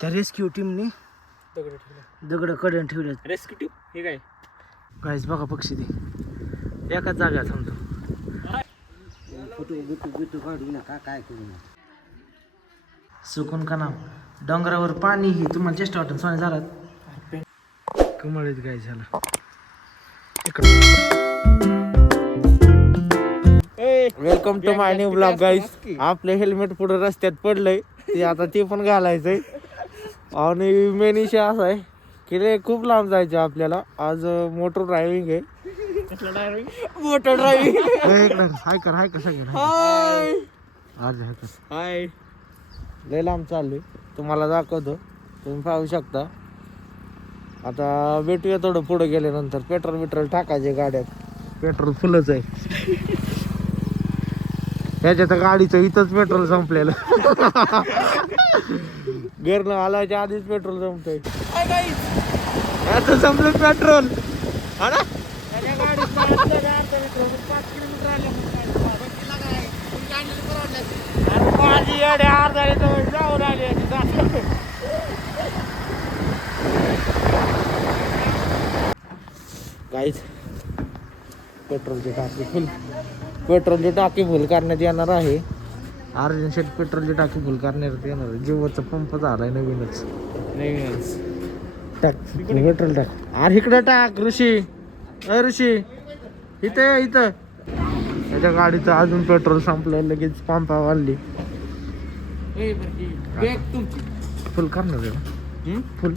त्या रेस्क्यू टीमने दगड कडन ठेवले. रेस्क्यू टीम हे काय काहीच बघा पक्षी ते एकाच जागा थांबतो. काय करू सुकून का नाव डोंगरावर पाणी ही तुम्हाला चेष्टा वाटून सोने झाला कमळीत काय झालं. Welcome to my new blog guys. आपले हेल्मेट पुढे रस्त्यात पडलंय ते आता ते पण घालायचंय. आणि मेन विषय असा आहे की रे खूप लांब जायचं आपल्याला. आज मोटर ड्रायव्हिंग आहे. मोटर ड्रायव्हिंग हाय कर सगळं हाय आज हाय कर हाय. लय लांब चाललोय तुम्हाला दाखवतो. तुम्ही पाहू शकता. आता भेटूया थोडं पुढे गेल्यानंतर. पेट्रोल टाकायचे गाड्यात. पेट्रोल फुलच आहे. ह्याच्यात गाडीचं इथंच पेट्रोल संपलेलं. घरनं आलायच्या आधीच पेट्रोल संपतंय. आता संपलं पेट्रोल. हा ना माझी येड्या अर्धा जाऊन आली. गाईज पेट्रोलची टाकी फुल करण्यात येणार आहे. अर्जंट शेट पेट्रोलची टाकी फुल करण्यात येणार आहे. जीवाचा पंप झालाय नवीनच टाक पेट्रोल टाक. अरे इकडे टाक ऋषी. ऋषी इथं त्याच्या गाडीचं अजून पेट्रोल संपलं. लगेच पंपा वाढली. फुल करणार आहे ना फुल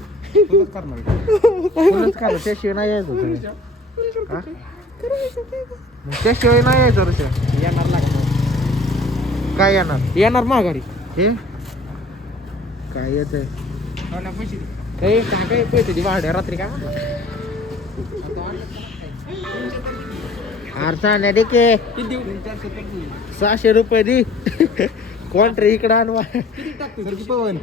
फुलच करा. त्याशिवाय नाही यायचं त्याशिवाय नाही यायचं ऋषी. येणार लागणार काय येणार माघारी. हे काय येत आहे काय पैसे वाढ्या रात्री काय आरसा दे के 600 रुपये दे. कोण रे इकडं आणवा पवन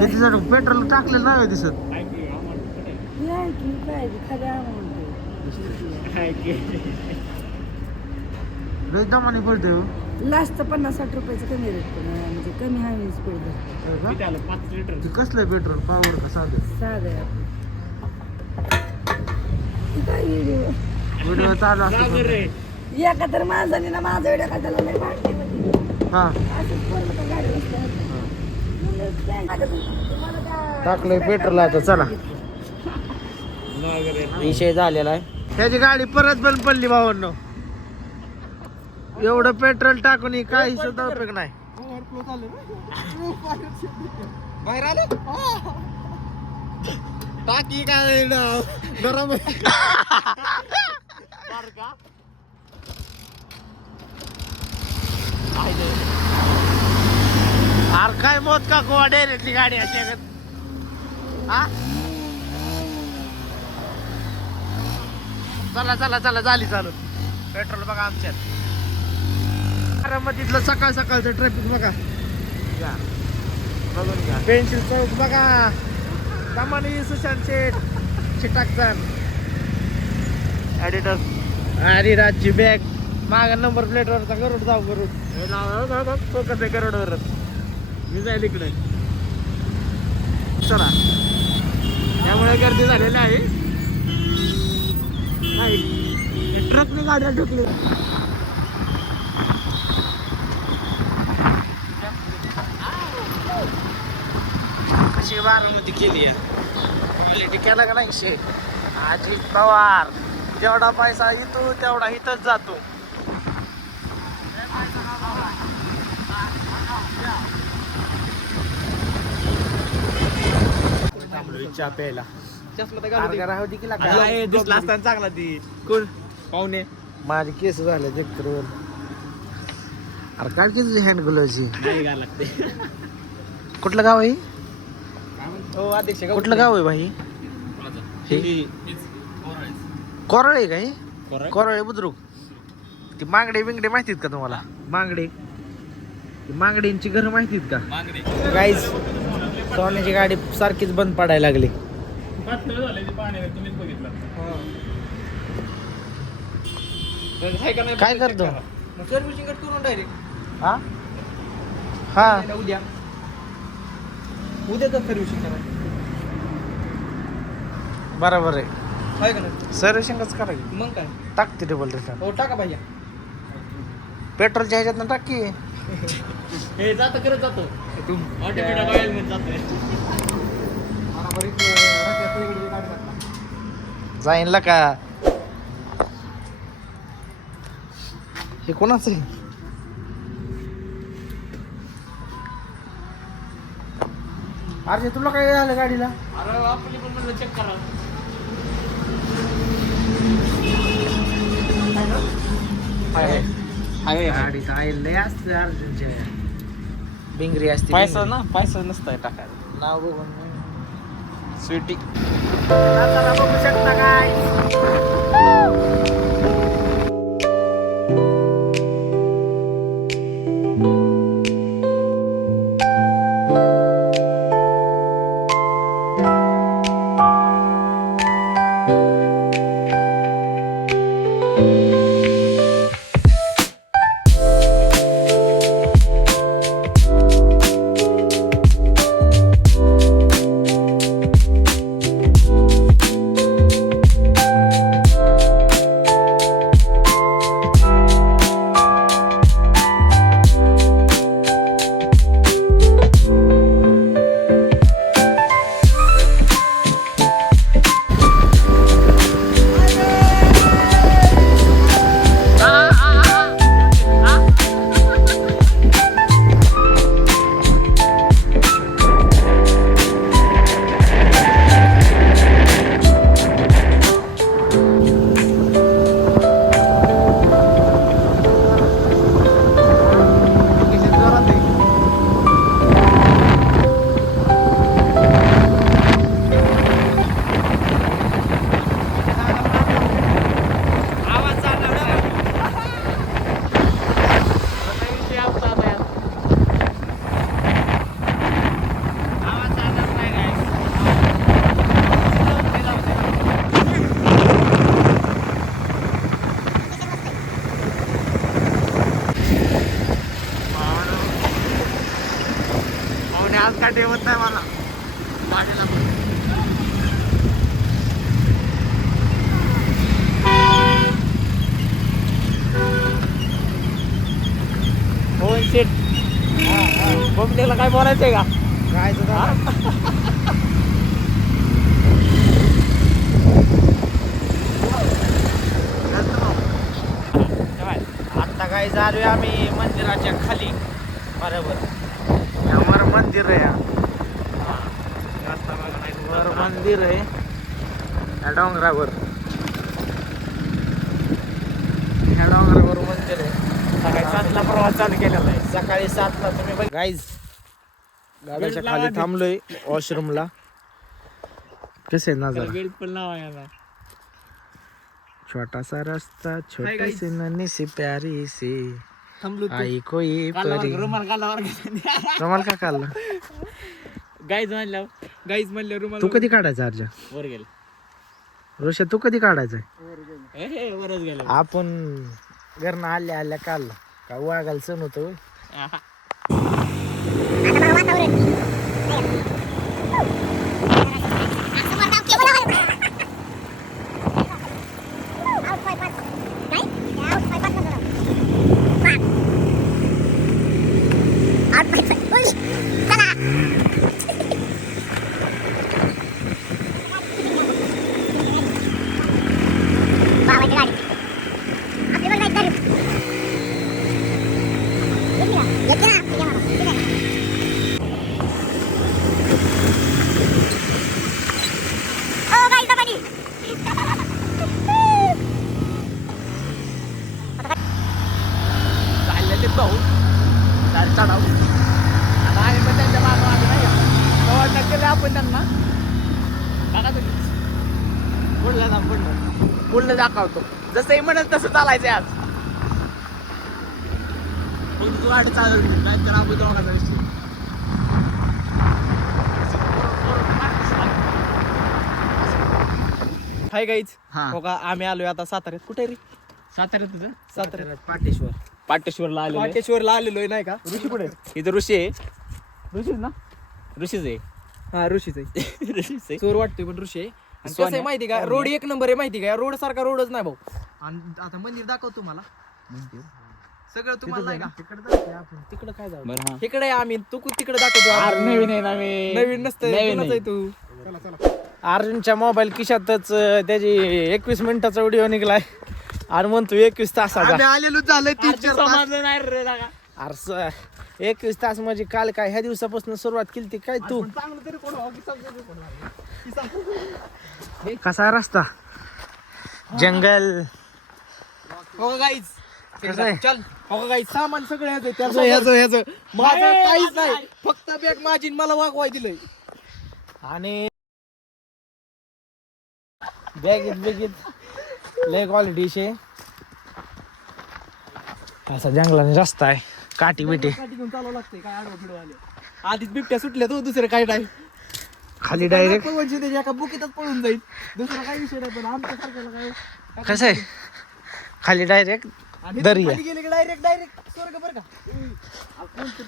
किती जण पेट्रोल टाकलेलं नाही दिसत. लय दमाने पडते. लास्ट 50-60 रुपयाचं कमी रेट म्हणजे कमी हवी स्पीड. 5 लिटर. कसलं पेट्रोल पावर का साधं साधं व्हिडिओ चालू असतो. एका तर माणसाने ना माझा व्हिडिओ काढला नाही वाटते हा टाकलंय पेट्रोल. आता चला विषय झालेला आहे. त्याची गाडी परत बंद पडली भावांनो. एवढं पेट्रोल टाकून काही सुद्धा उपयोग नाही. बाहेर आले टाकी काय गरम अरे काय मोत का गोवा डायरेक्टली गाडी अशी हा. चला झाली चालू. पेट्रोल बघा आमच्यात बारामतीतलं सकाळचं ट्रॅफिक बघा. बघून घ्या. पेन्सिल चौक बघा. कमानी सुशांत शेठ चिटाकचान एडिटर आणि राजची बॅग मागा नंबर प्लेटवरचा गरुड जाऊ गरुड फोकस आहे गरुडवरच. मी जाईल इकडे. चला त्यामुळे गर्दी झालेली आहे. ट्रकने गाड्या ठोकली. कशी बारामती केली क्वालिटी केला का नाही शेठ. अजित पवार जेवढा पैसा येतो तेवढा इथंच जातो. चहा प्यायला दिसला असताना चांगला ती कोण पाहुणे. माझे केस झाले जगतर. अरे काय किती हँड ग्लोवची लागते. कुठलं गाव आहे. हो अध्यक्ष कुठलं गाव आहे भाई. कोरळ आहे काय. कोरळे बुद्रुक. ती मांगडे बिंगडे माहितीत का तुम्हाला. मांगडेंची घर माहितीत का. गाईज सोन्याची गाडी सारखीच बंद पडायला लागली. काय करतो सर्व्हिसिंग करून डायरेक्ट हा हा उद्या उद्याच सर्व्हिसिंग करायचं बरोबर आहे आहे का नाही सर्व्हिसिंगच करायची मग काय टाकते डबल रिटर्न हो टाका पाहिजे पेट्रोलच्या ह्याच्यात टाकी हे जातं करत जातो ऑटोमॅटिक ऑइल मध्ये जातोय जाईन का हे कोणाचं आहे अरे तुला काय झालं गाडीला अरे आपली पण म्हणलं चेक करा गाडीत आहे लय असते अर्जुनच्या बिंगरी असते पैसा ना पैसा नसतंय टाकायला नाव बघून स्वीटी चला बघू शकता काय आज काय ठेवत नाही मला गाडीला हो शेट बमलेला काय बोलायचंय का काय आता काय चालू आम्ही मंदिराच्या खाली बरोबर यावर मंदिर आहे वर मंदिर आहे या डोंगरावर मंदिर आहे सकाळी 7ला प्रवास चालू केलेला आहे सकाळी 7ला तुम्ही गाईज गाड्याच्या खाली थांबलोय वॉशरूमला कसे नजर बेल्ट पण लावा याला छोटा सा रास्ता छोटा सी नन्ही सी प्यारी सी थांबलो आई कोई परी रुमाल काढला रमाल का काढला गाईज म्हणलं रुमाल तू कधी काढायचा अर्जा वर गेले रोशा तू कधी काढायचा वरच गेलो आपण घरनं आल्या काढला का वागायला सण होतो भाऊ चढाव आता आम्ही पण त्यांच्या मागं मागे नाही का केलं आपण त्यांना बघा तुम्ही पुढलं ना पुढलं दाखवतो जसंही म्हणत तसं चालायचं आज तू गाडी चालत नाही तर आपण दोघांचा विषय हाय गाईज हो का आम्ही आलोय आता साताऱ्यात कुठे रे साताऱ्यात तुझं साताऱ्यात पाटेश्वर पाटेश्वरला आलेलो आहे. पाटेश्वरला आलेलो आहे नाही का ऋषी पुढे इथं ऋषी आहे. ऋषीच ना ऋषीच आहे. हा ऋषीच आहे ऋषीच आहे. चोर वाटतोय पण ऋषी आहे आणि सोन्या. कसं आहे माहिती का रोड एक नंबर आहे माहिती का रोड सारखा रोडच नाही भाऊ आणि आता मंदिर दाखवतो तुम्हाला सगळं तुम्हाला नाही का तिकडे काय जाऊ बरं हा. इकडे आहे आम्ही तू तिकडे दाखवतो अरे नवीन आहे ना मी. नवीन नसतं नवीन कोणाचं आहे. आहे तू अर्जुनच्या मोबाईल खिशातच त्याची 21 मिनिटाचा व्हिडिओ निघलाय आणि म्हणतो 21 तासाचा आम्ही आलेलो झालंय अरे 3-4 तास. समाधान नाही रे लागा. अरे 21 तास म्हणजे काल काय ह्या दिवसापासून सुरुवात केली ती काय तू चांगलं तरी कोण व्हावं की समजेल कोण व्हावं. कसा आहे रस्ता जंगल हो गाईज कसं आहे? चल हो गाईज सामान सगळं ह्याचं ह्याचं माझं काहीच नाही फक्त बॅग माझी आणि मला वागवाय दिलंय आणि बॅगीत बेगीत लय क्वालिटी शे असा जंगलाने रस्ता आहे काठी बिटी काठी घेऊन चालवं लागतंय काय आडवं फिडवं आले आधीच बिबट्या सुटल्या तो दुसरं काय नाही खाली डायरेक्ट पवनची त्याची एका बुकीतच पळून जाईल दुसरा काही विषय नाही पण आमच्या सारख्याला काय कसं आहे खाली डायरेक्ट आणि दर्या. खाली गेले की डायरेक्ट स्वर्ग बरं का आपण तर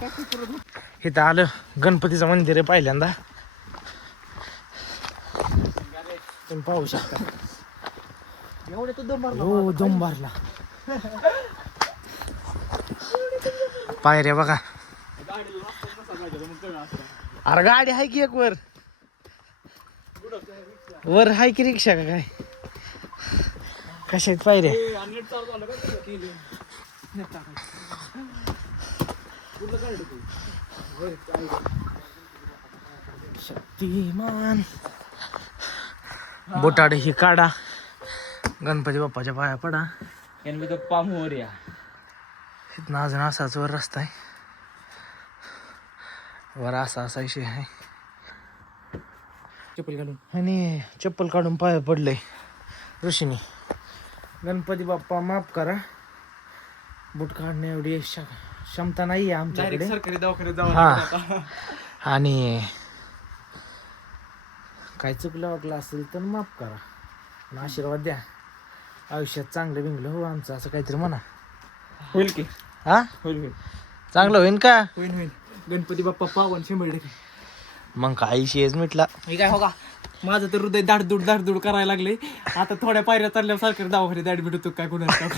काय करत होतो. इथं आलं गणपतीचं मंदिर आहे पहिल्यांदा तुम्ही पाहू शकता एवढे तो दम मारला हो दम भरला पायऱ्या बघा अरे गाडी आहे की एक वर आहे की रिक्षा का काय कशात पायऱ्या शक्तिमान बोटाडे ही काढा गणपती बाप्पाच्या पाया पडा यांनी तो पामोर या. इथनं अजून असाच वर रस्ता आहे वर असा विषय आहे चप्पल घालून आणि चप्पल काढून पाया पडलंय ऋषीनी गणपती बाप्पा माफ करा बूट काढणे एवढी क्षमता नाही आहे आमच्याकडे डायरेक्ट सरकारी दवाखान्यात जावं हा. लागतं आता. आणि काय चुकलं वागलं असेल तर माफ करा आणि आशीर्वाद द्या आयुष्यात चांगलं बिंगलं हो आमचं असं काहीतरी म्हणा होईल की हा होईल चांगलं होईन का होईल गणपती बाप्पा पावन 100%. मग काही शेज मिटला हे काय हो का माझं तर हृदय दाडदूड करायला लागले आता थोड्या पायऱ्या चालल्यावर सरकारी दवाखान्यात ऍडमिट होतो काय कुणाला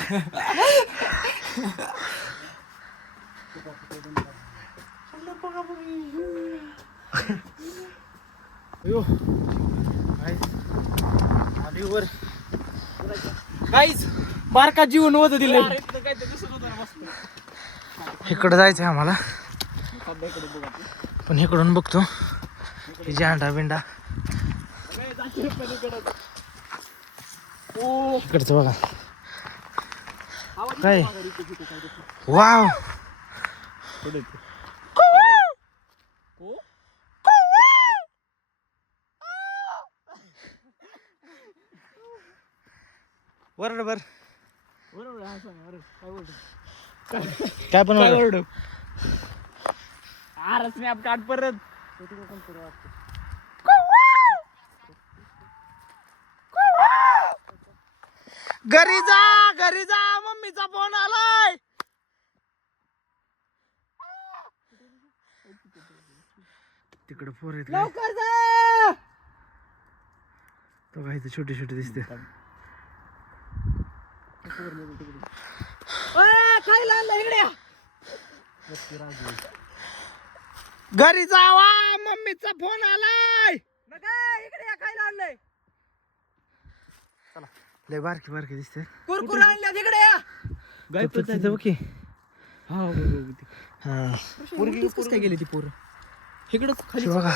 वर काहीच बारका जीवन होत दिलं इकडं जायचंय आम्हाला पण इकडून बघतो झांडा बिंडा इकडचं बघा काय वाव वरड बर काय पण वरड. अरे स्नॅप काढ परत. घरी जा मम्मीचा फोन आलाय तिकडे पोर आहेत काय? तो काय छोटे छोटे दिसते घरी जावा मम्मीचा फोन आलाय लय बारकी बारकी दिसते कुरकुर आणल्या तिकडे या तिथं बघ की. हा हा पोरगी कसं काय गेली ती पोरं इकडंच खाली बघा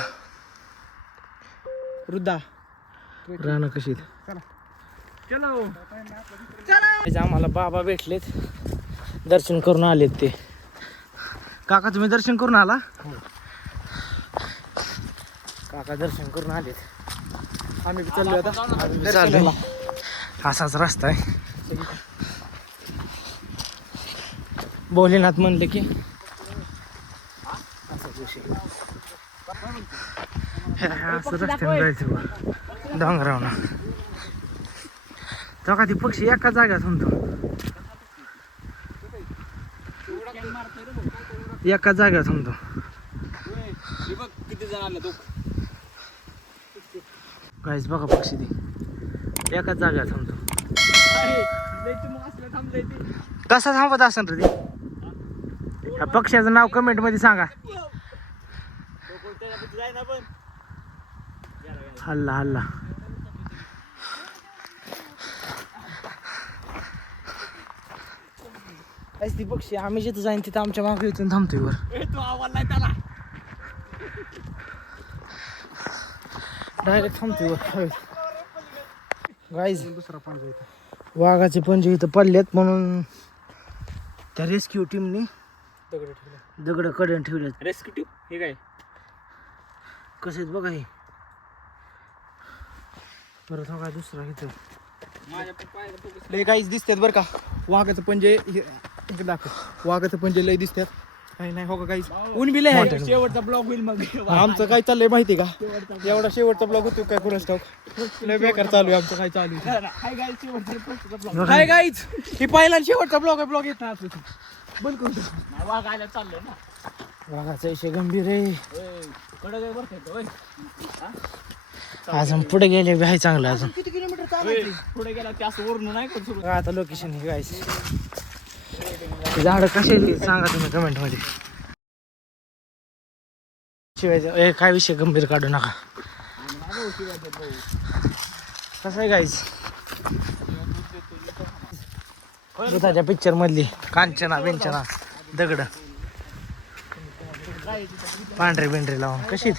वृद्धा राहणं कशी चलो आम्हाला बाबा भेटलेत दर्शन करून आलेत ते काका तुम्ही दर्शन करून आला काका दर्शन करून आलेत आम्ही बी चाललो आता आम्ही बी चाललोय. असाच रस्ता आहे भोलेनाथ म्हणले की असाच विषय असं रस्त्याने जायचं बा डोंगरावनं तो का ती पक्षी एका जाग्यात म्हणतो एका जागेवर थांबतो. किती जण आले तो गाईस बघा पक्षी ते एकाच जागेवर थांबतो. कसा थांबत असेल रे ते? ह्या पक्ष्याचं नाव कमेंट मध्ये सांगा. हल्ला हल्ला. ती पक्षी आम्ही जिथं जाईन तिथं आमच्या मागे इथून थांबतोय वर. तो आवाज नाही त्याला. डायरेक्ट थांबतोय वर. गाईज दुसरा पंजा इथं वाघाचे पंजे इथं पडलेत म्हणून त्या रेस्क्यू टीमनी दगड कडे ठेवलेत. रेस्क्यू हे काय कसे आहेत बघा हे. परत हा काय दुसरा इथं लय काहीच दिसतात बरं का. वाघाचं पंजे इकडे दाखव. वाघाचं पंजे लय दिसतात. काही नाही हो का काहीच ऊन बी लय आहे. शेवटचा ब्लॉग होईल मग. आमचं काय चाललंय माहिती का? एवढा शेवटचा ब्लॉग होतो काय कुणास ठाऊक. लय बेकार चालू आहे आमचं. काय चालू आहे हाय गाईस, शेवटचा ब्लॉग. बघा. काय गाईच हे पहिला आणि शेवटचा ब्लॉग आहे. ब्लॉग येत नाही आपलं. बंद करून टाक. नाही, वाघ आल्या चाललंय ना. वाघाचा विषय गंभीर आहे. कडे काय बरं होय. अजून पुढे गेले बी आहे चांगलं. अजून किती किलोमीटर पुढे गेला की असं वरून नाही करू शकत. आता लोकेशन हे गायस. झाडं कशी आहेत ते सांगा तुम्ही कमेंट मध्ये. शिवाय काय विषय गंभीर काढू नका. कसं आहे गाईस भूताच्या पिक्चर मधली कांचना बेंचना दगड पांढरे बिंढरे लावून कशी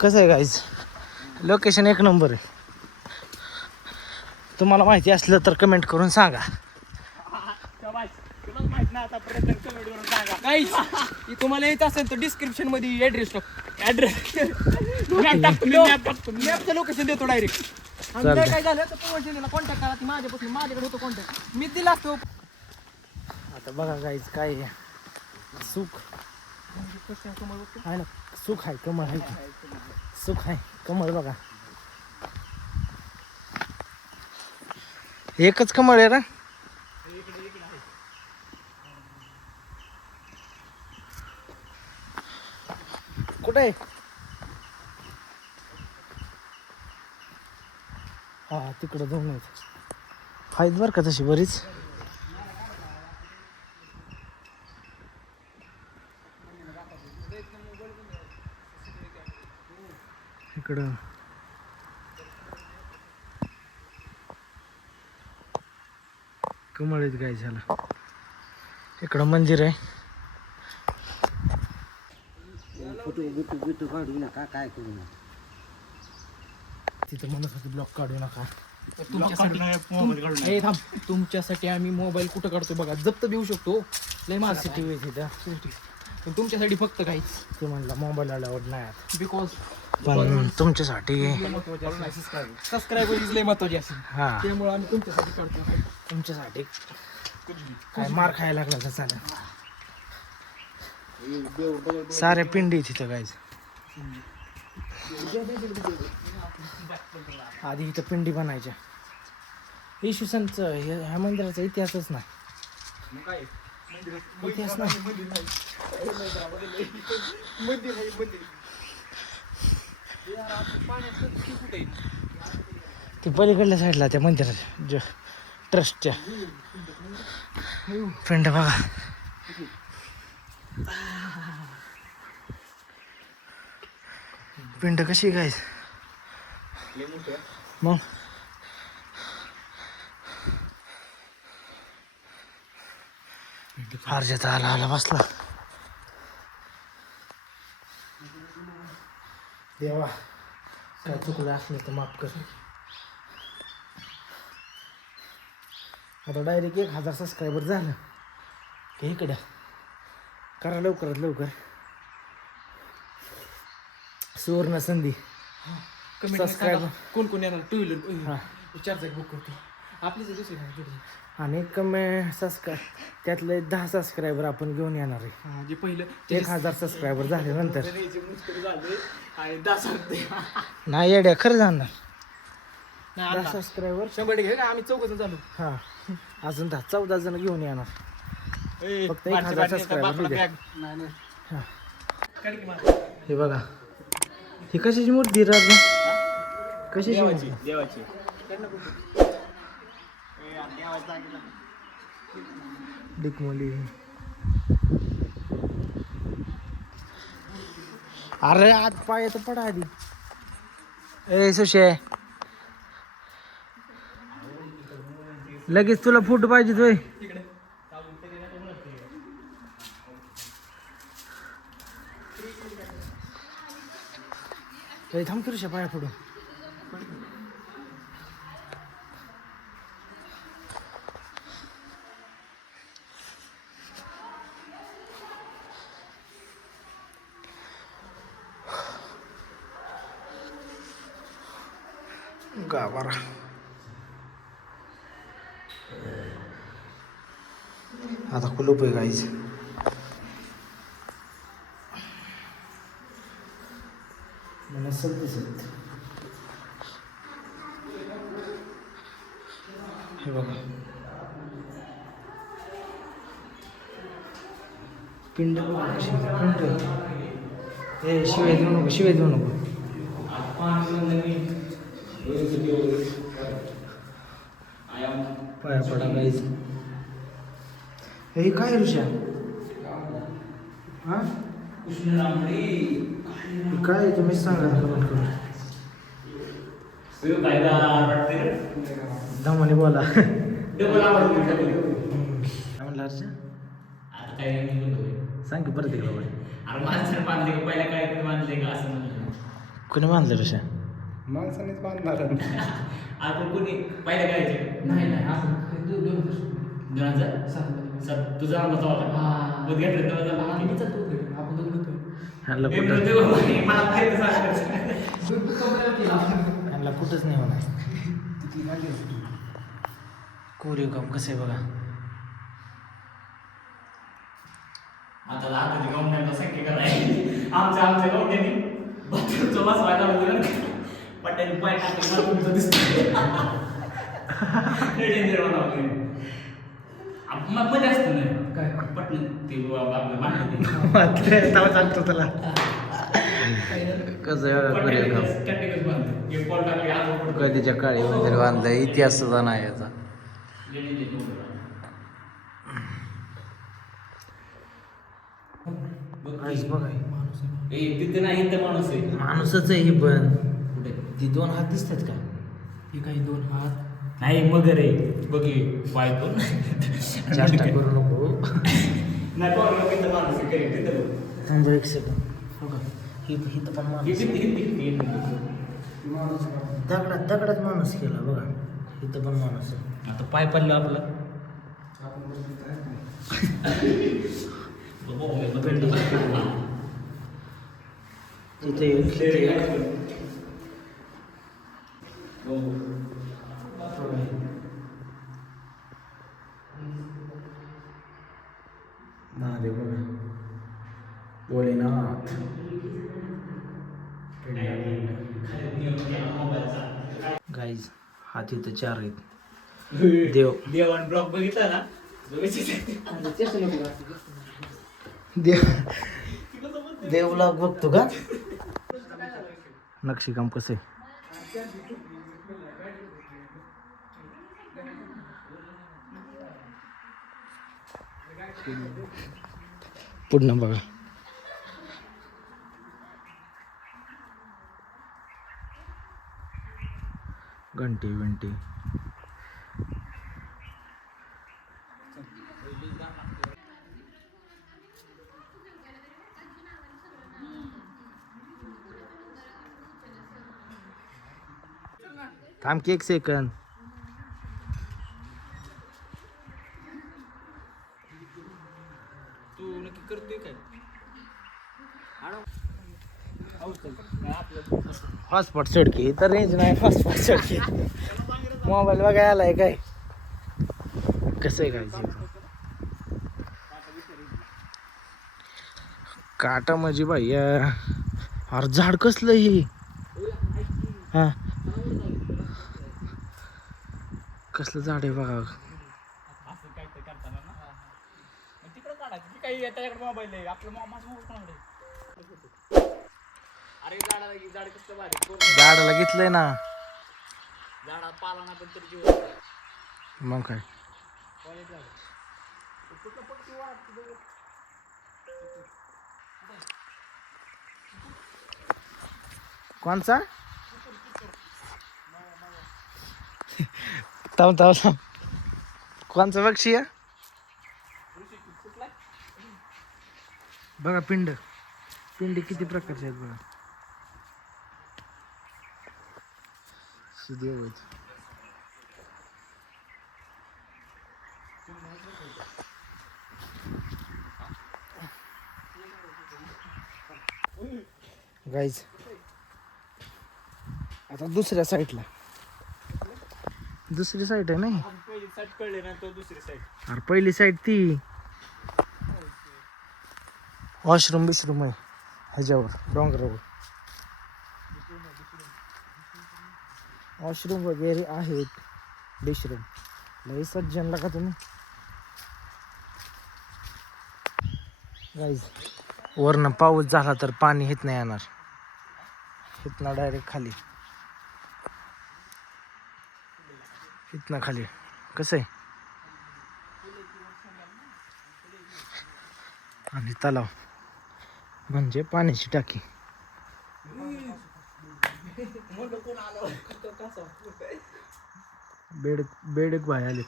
कसं आहे गाईज. लोकेशन एक नंबर आहे. तुम्हाला माहिती असलं तर कमेंट करून सांगा. गाईच तुम्हाला येत असेल तर डिस्क्रिप्शन मध्ये ऍड्रेस टाक. मॅपचं लोकेशन देतो डायरेक्ट. आणि जर काय झालं तर पवनशेतीला कॉन्टॅक्ट करा. ती माझ्यापासून माझ्याकडे होतो कॉन्टॅक्ट. मी दिला असतो. आता बघा गाईज काय आहे. सुख आहे ना. सुख आहे कमळ आहे. सुख आहे कमळ बघा. एकच कमळ आहे ना. कुठे आहे? हा तिकडं दोन आहेत बरं का तशी बरीच. इकडं कमळ आहेत गाय झाला. इकडं मंदिर आहे. फोटो काढू नका काय करू नका. तिथं म्हणत होती ब्लॉक काढू नका. तुमच्यासाठी थांब. तुमच्यासाठी आम्ही मोबाईल कुठं काढतो बघा. जप्त देऊ शकतो. लय माझं टी व्ही तिथं पण तुमच्यासाठी फक्त काहीच. ते म्हणलं मोबाईल आल्यावर नाही बिकॉज पण तुमच्यासाठी सबस्क्राईबर इज लय महत्वाची असेल. हा त्यामुळे आम्ही तुमच्यासाठी काढतो. तुमच्यासाठी काय मार खायला लागला तर चालेल. साऱ्या पिंडी तिथं गायच. आधी इथं पिंडी बनायच्या. इसवी सनचं ह्या मंदिराचा इतिहासच नाही. इतिहास नाही. ते पलीकडल्या साईडला त्या मंदिराच्या ट्रस्टच्या पिंड बघा. पिंड कशी काय मग. फारजात आला आला बसला. देवा काय चुकलं असलं तर माफ कर. आता डायरेक्ट 1000 सबस्क्रायबर झालं की इकडं करा लवकरात लवकर. सुवर्ण संधी. सबस्क्रायबर कोण कोण येणार. टू व्हीलर चार्जर बुक करतो. आपलीच दुसरी आणि कमी त्यातले 10 सबस्क्रायबर आपण घेऊन येणार आहे. जे पहिलं 1000 सबस्क्रायबर झाल्यानंतर आणि 10 नाही येड्या खरं जाणार. नाही, आणला. सबस्क्रायबर 100 का आम्ही 4 जण झालो. हा अजून 14 जण घेऊन येणार फक्त 1000 बाटली सबस्क्रायबर बाटला होऊ द्या. bag. नाही नाही. हा. काढ की मला. हे बघा ही कशाची मूर्ती आहे राजा कशाची मूर्ती देवाची डिकमोली अरे आत पाय तर पडा आधी ए सुशे लगेच तुला फोटो पाहिजे होय थांब करूशा पाया फोटो गावारा आता कुलूप आहे गाईच नसेल दिसत हे बघा पिंड बघा कशी पिंड हे शिवाय देऊ नको शिवाय देऊ नको पाया पडा गाईच हे काय ऋषा हा काय तुम्ही सांगा कमेंट करून दमाने बोला काय म्हणलं अर्चा सांग की परत एकदा कोणी बांधलं ऋषा माणसानेच बांधणार. आपण कोणी पहिल्या काय नाही नाही असं तुझा आपण ह्यांना कुठंच नाही होणार कोरीव काम कसं आहे बघा आता लहान गवंड्यांना संख्या करायची आमच्या गवंड्यांनी बाथरूमचं बसवायला लागलं पट्ट्याने पाय टाकले तुमचं दिसतं मध्ये असतं नाही काय पटलं ते आपलं मांडलं सांगतो तुला कसं कधीच्या काळी वगैरे बांधलं इतिहास सुद्धा नाही याचा बघा तिथे नाही इथं माणूस आहे माणूसच आहे हे पण ती 2 हात दिसतात का हे काही 2 हात नाही मगर आहे बघी पाय दोन चेष्टा करू नको नाही बघ इथं माणूस आहे तिथं बघ थांब एक सेकंड हो का हिथं पण माणूस दगडात माणूस केला बघा इथं पण माणूस आहे आता पाय पडलं आपलं तिथे एक महादेव बघा भोलेनाथ गाईज हात इथं 4 आहेत देवान ब्लॉग बघितला ना देवला बघतो का नक्षीकाम कसं आहे पुढनं बघा घंटी विंटी थांब की 1 सेकंद तू नक्की करतोय काय हॉटस्पॉट चढकी तर रेंज नाही हॉटस्पॉट चढकी मोबाईल बघायला आलाय काय कसं आहे काय काटा म्हणजे बाई अरे झाड कसलं हे हा कसलं झाड आहे बघा. असं काय ते करताना ना मग तिकडे काढायचं की काही त्याच्याकडे मोबाईल आहे आपलं माझा मोबाईल कोणाकडे अरे झाड कसलं भारी झाडाला घेतलंय ना. झाडात पाला ना पण तरी जीव मग काय कॉलेज झाड कुठलं पक्षी वाढत कोणचा थांब थांब थांब. कोणचा पक्षी आहे बघा. पिंड किती प्रकारचे आहेत बघा. सुदेव आहेत. गाईज आता दुसऱ्या साईडला दुसरी साईड आहे नाही. पहिली साईड कळले ना तो दुसरी साईड अरे पहिली साईड ती वॉशरूम बिशरूम आहे ह्याच्यावर डोंगरावर. वॉशरूम वगैरे आहेत. बिशरूम लई सज्जनला का तुम्ही गाईज. वरनं पाऊस झाला तर पाणी हित नाही येणार. हितनं डायरेक्ट खाली. हितनं खाली कसं आहे. आणि तलाव म्हणजे पाण्याची टाकी. बेड एक बाय आले.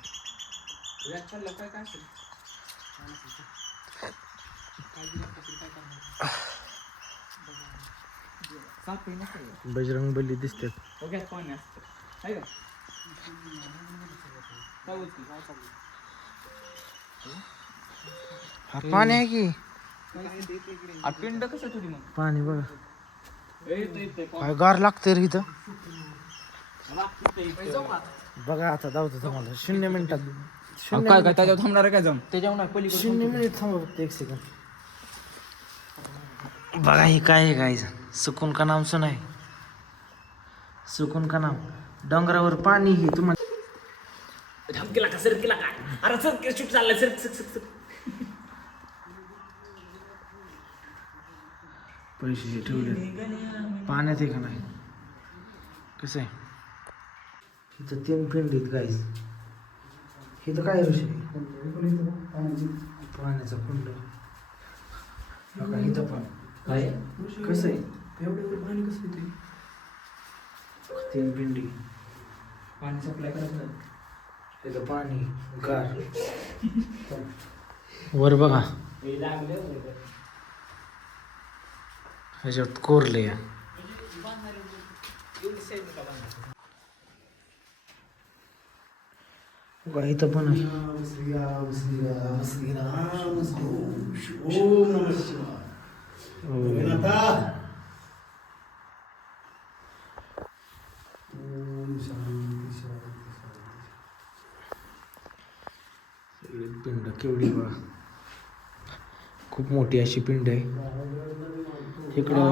बजरंग बली दिसतात. पाणी असतं आहे का हा पाणी आहे की. पिंड कसं तुझी मग पाणी बघा काय गार लागतंय रे इथं. बघा आता धावतो तुम्हाला 0 मिनिटात. काय काय त्याच्यावर थांबणार आहे काय जाऊन त्याच्यावर नाही पलीकडे 0 मिनिट थांबा फक्त 1 सेकंड. बघा हे काय आहे गाईज. सुकून का नाम सुनाय. सुकून का नाम. डोंगरावर पाणी ही तुम्हाला धमकीला का सरकीला काय अरे सर शूट चाललाय सर पैसे ठेवले पाण्यात आहे का नाही. कसं आहे इथं 3 पिंडीत गाईज. इथं काय ऋषी पाण्याचा कुंड. बघा इथं पण काय कसं आहे एवढं पाणी कसं येते. 3 पिंडी पाणी सप्लाय करायचं तिथं पाणी गार. वर बघा ह्याच्यात कोरले या. इथं पण आहे. पिंड केवढी बघा. खूप मोठी अशी पिंड आहे. इकडं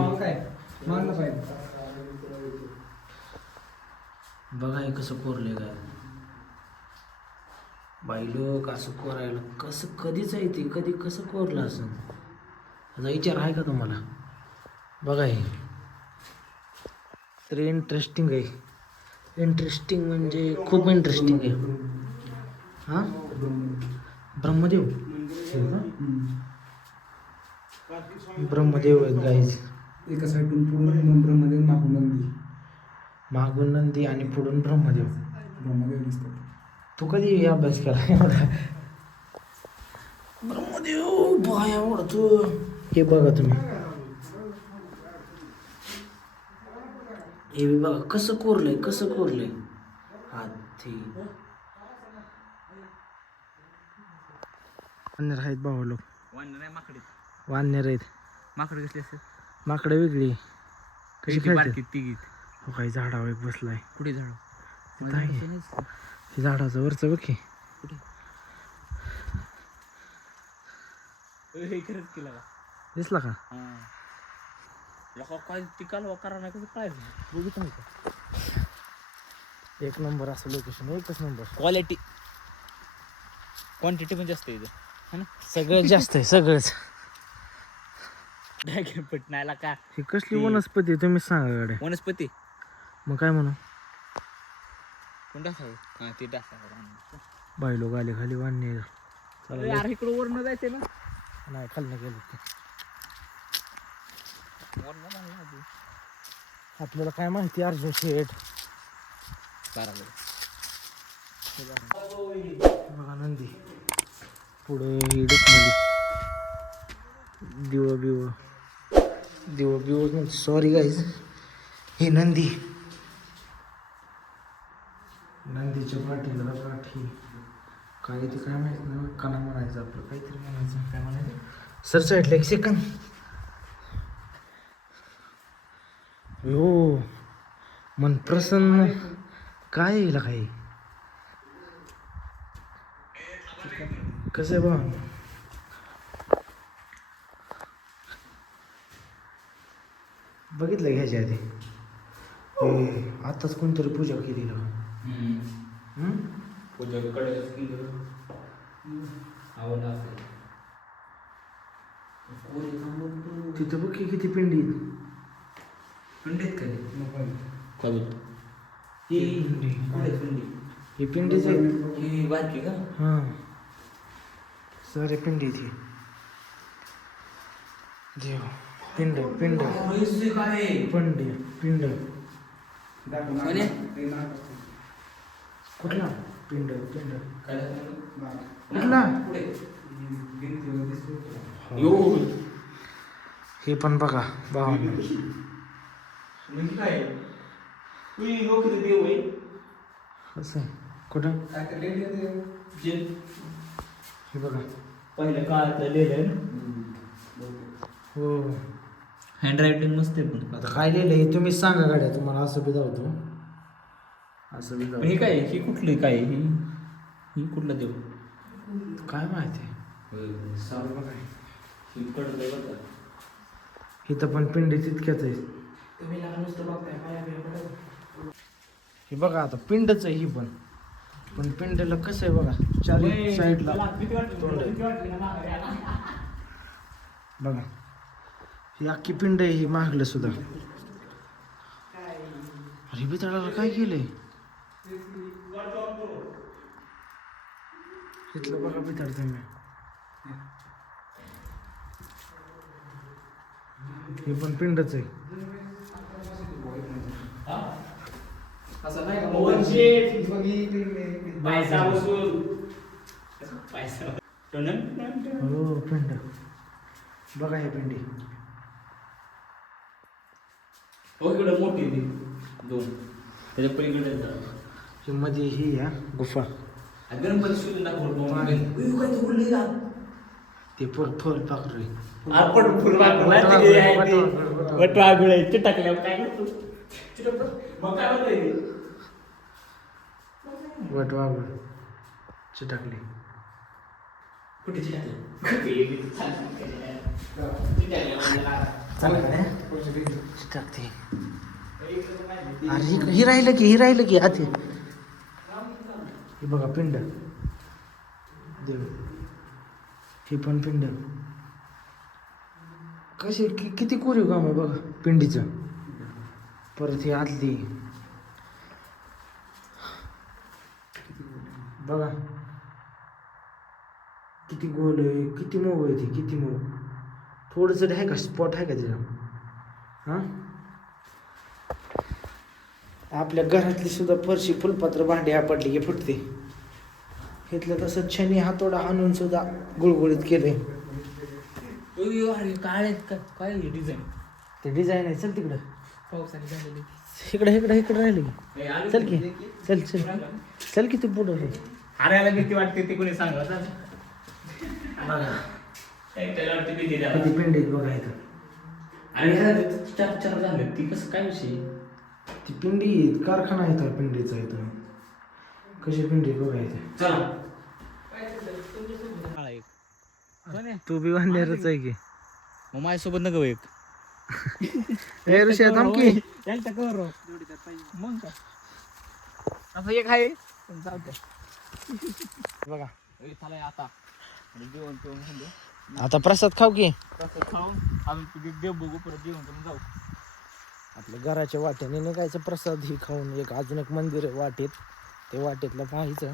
बघा हे कसं कोरले काय. बाई लोक असं कोरायला कसं कधीच आहे ते कधी कसं कोरलं असं याचा विचार आहे का तुम्हाला. बघा हे तर इंटरेस्टिंग आहे. इंटरेस्टिंग म्हणजे खूप इंटरेस्टिंग आहे. हां ब्रह्मदेव ब्रह्मदेव आहेत गाईज. एका साईडून पुढून ब्रह्मदेव मागून नंदी आणि पुढून ब्रह्मदेव दिसतात. तू कधी अभ्यास केला ब्रह्मदेव बाया ओढतो. हे बघा तुम्ही हे बघा कसं कोरलंय हाती. वानर आहेत भाऊ लोक. वानर आहेत. माकडे कसले असते माकडं वेगळी कशी खेळतात. तिघी हो काही झाडावर एक बसलाय. कुठे झाड तिथं आहे. ते झाडाचं वरचं बघ की. खरंच केला दिसला का. काय तिकाल करा नाही कसं काय बघितलं नाही का. एक नंबर असं लोकेशन, एकच नंबर. क्वालिटी क्वांटिटी पण जास्त आहे इथं है ना. सगळ्यात जास्त आहे सगळंच. पट नाही का ही कसली वनस्पती आहे तुम्ही सांगा गाड्या. वनस्पती मग काय म्हणू, कोणता हा ते डासा बायलो गाली खाली वाढणे. चला यार इकडं वरनं जायचंय ना. नाही खाली गेलो ते. वरनं नाही आधी. आपल्याला काय माहिती अर्जुन शेठ. बरोबर. बघा नंदी पुढे ही डुकमली दिव सॉरी गाईज. ही नंदीच्या पाठीला पाठी काय ते काय माहित नाही. काना म्हणायचं आपलं काहीतरी म्हणायचं. काय म्हणायचं सर साईडला एक सेकंद. हो मन प्रसन्न काय येईल काही कसं आहे बा. बघितलं घ्यायच्या आधी हे आताच कोणतरी पूजा केली ना. तिथं बघ की किती पिंडी ही पिंडीच आहे. हां सारे पिंडी थी देव पिंड पिंड पंडी पिंड कुठला पिंड पिंड कुठला हे पण बघा भावांना. असं आहे कुठं हे बघा पहिल्या काळातलं लिहिलंय. हो हँड रायटिंग मस्त आहे पण. आता काय लिहिलं हे तुम्हीच सांगा गाड्या. तुम्हाला असं बी धावतो असं बी पण धावतो. ही काय ही कुठली काय ही ही कुठलं देऊ काय माहिती इथं पण पिंडी तितक्याच आहे. हे बघा आता पिंडच आहे ही पण पिंडीला कसं आहे बघा चारी साईडला तोंड आहे. बघा ही अख्खी पिंड आहे ही मागलं सुद्धा. अरे बितळाला काय केलंय इथलं बघा बितळ तुम्ही. हे पण पिंडच आहे. हो पिंड बघा हे पिंडी. मोठी दोन त्याच्या पलीकडे मध्ये ही या गुफा गणपती शोधून ते फळ पाखरू आपण चिटकल्या काय मग काय होतं वट वाघ चिटकली. कुठे चिटकते. अरे ही राहिलं की आधी हे बघा पिंड देव. हे पण पिंड कशी किती कोरीव काम आहे बघा पिंडीचं. परत ही आतली बघा किती गोल आहे किती मऊ आहे ती किती मऊ. थोडंसं आहे का स्पॉट आहे का त्याच्या. हां आपल्या घरातली सुद्धा फरशी फुलपात्र भांडी आपटली की फुटते. घेतलं तसं छनी हातोडा आणून सुद्धा गुळगुळीत केले. काय काय डिझाईन ते डिझाईन आहे. चल तिकडं पावसाने झालेली इकडं राहिलं की चल की चल की तू पुढं. हारायला भीती वाटते ते कोणी सांगत किती पिंडीत बघायचं. आणि चार झाले ती कसं काय विषय. ती पिंडी कारखाना आहे तर पिंडीचा आहे. तुम्ही कशी पिंडी बघायचं. चला तू बी वाढणारच आहे की मग माझ्यासोबत नको एक ऋषी थांब की मग काय असं एक आहे पण जाऊ द्या. बघा चला आता जेवण पिऊन झालं. आता प्रसाद खाऊ की तसं खाऊन आम्ही तिथे देव बघू परत जेवण करून जाऊ. आपल्या घराच्या वाट्याने निघायचं प्रसाद ही खाऊन. एक अजून एक मंदिर आहे वाटेत, ते वाटेतलं पाहायचं.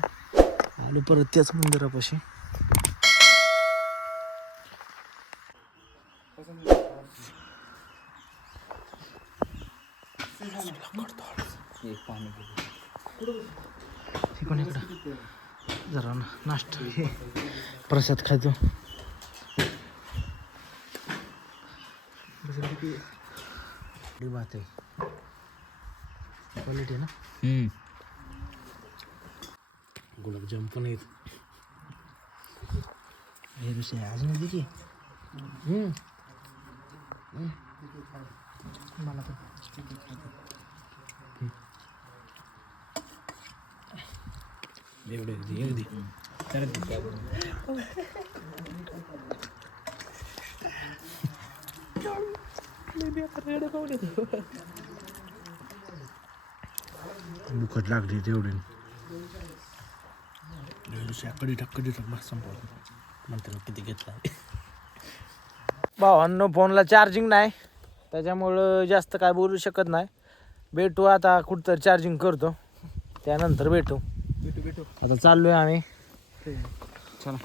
आलो परत त्याच मंदिरापाशी. इकडून इकडं जरा नाश्ता हे प्रसाद खायचो. बात आहे क्वालिटी ना. गुलाबजाम पण आहेत. हे दुसरे अजून देखील मला पण एवढे एवढी बुखट लागली तेवढी. कडी टाक बस संपवलं म्हणते किती घेतला. भावांनो फोनला चार्जिंग नाही त्याच्यामुळं जास्त काय बोलू शकत नाही. भेटू आता कुठंतरी चार्जिंग करतो त्यानंतर भेटू. आता चाललोय आम्ही. चला.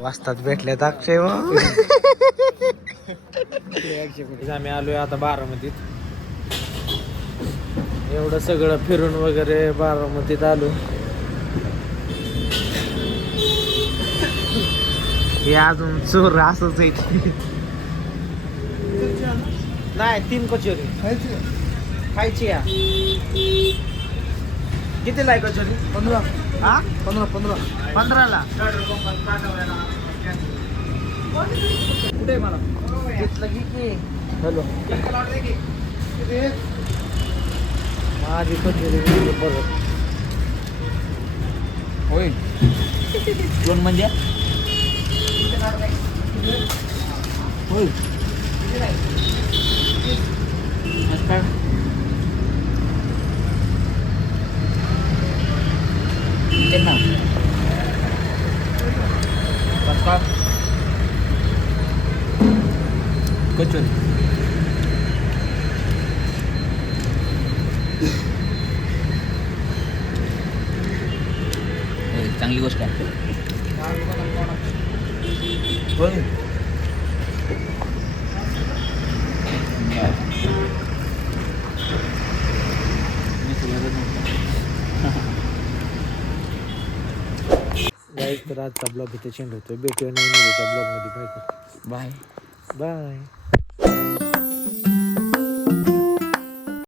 वाजतात भेटल्यात अक्षय. आम्ही आलोय आता बारामतीत. एवढं सगळं फिरून वगैरे बारामतीत आलो. हे अजून चोर असंच आहे. नाही 3 कचोरी खायची या. कितीला आहे कचोरी? 15. हा 15ला. कुठे मला घेतलं की हॅलो माझी कचोरी परत होय 2 म्हणजे होय. कचोरी चांगली गोष्ट आहे. गाईज तर आजचा ब्लॉग इथे चेंज होतोय. भेटूया नवीन ब्लॉग मध्ये. Bye bye bye.